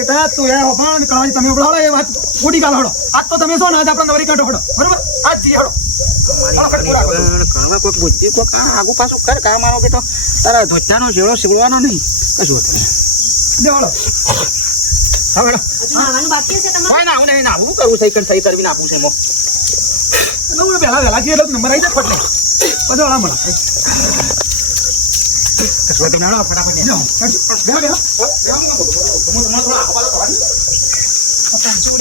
જેઠા તું યાર હોફાન કળાજી તમે ઉભરાળો એ વાત ખોટી ગાલ હડો આજ તો તમે શું ના આપણે નવરી કાઢો હડો બરોબર આજ જી હડો કોઈક બુદ્ધિ કોઈક આગુ પાછું કર કા મારો બેટો તારા ધોચાનો શેડો શીવડવાનો નહીં કશું થાય દેવાળો હવે બાકી હશે તમારે ના હું નહીં ના હું કરું સહી કરવી નાખું છે મો પહેલા વહેલા છીએ એટલે નંબર આવી જાય ફટલે બધો વાળા મળે કશું તમે આવો ફટાફટ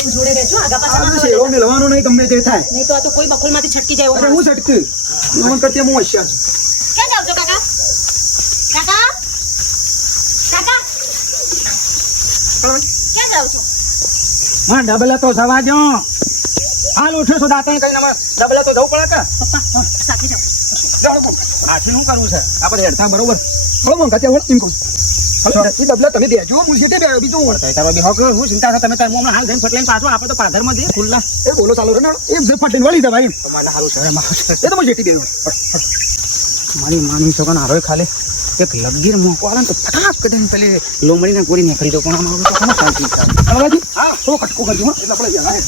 જોડે રહેજો આગા પાછળ શેરો મેળવાનો નહીં ગમે તે થાય નહીં તો આ તો કોઈ બખોલમાંથી છટકી જાય અરે હું છટકી નમન કરતી હું હોશિયાર છું ક્યાં જાવ છો કાકા કાકા કાકા ક્યાં જાવ છો હા ડબલા તો સવા જો હાલ ઉઠો છો દાંતણ કઈ નંબર ડબલા તો જવું પડે કે પપ્પા સાથે જાઓ જાણો આથી શું કરવું છે આપણે હેડતા બરોબર બોલો મન કાતે ઓળ ઇનકો હલો એ ડબલા તમે દેજો હું સીટે બેયો બીજું ઓળ તારો બી હોક હું ચિંતા છે તમે તાર મોમાં હાલ જઈને ફટલાઈને પાછો આપણે તો પાધરમાં દે ખુલ્લા એ બોલો ચાલો રે એ ફટીને વળી જવાય તમારે સારું છે એ તો હું સીટી બેયો મારી માની છોકરા હારો ખાલે એક લગીર મોકો આવે ને તો ફટાક કરીને પેલી લોમડીને ગોળી નીકળી દો પણ આમાં તો કોણ શાંતિ થાય અલવાજી હા તો કટકો કરજો હો એટલે આપણે જવા હે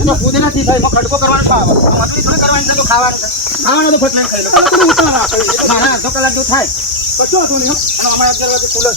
તો કૂદે નથી થાય એમાં ખડકો કરવાનો છે મતલી થોડી કરવાની છે તો ખાવાનું છે ખાવાનું તો ફટલાઈને ખાઈ લો મારા અડધો કલાક જેવું થાય કશો હતો નહીં અને અમારે 11 વાગે ખુલે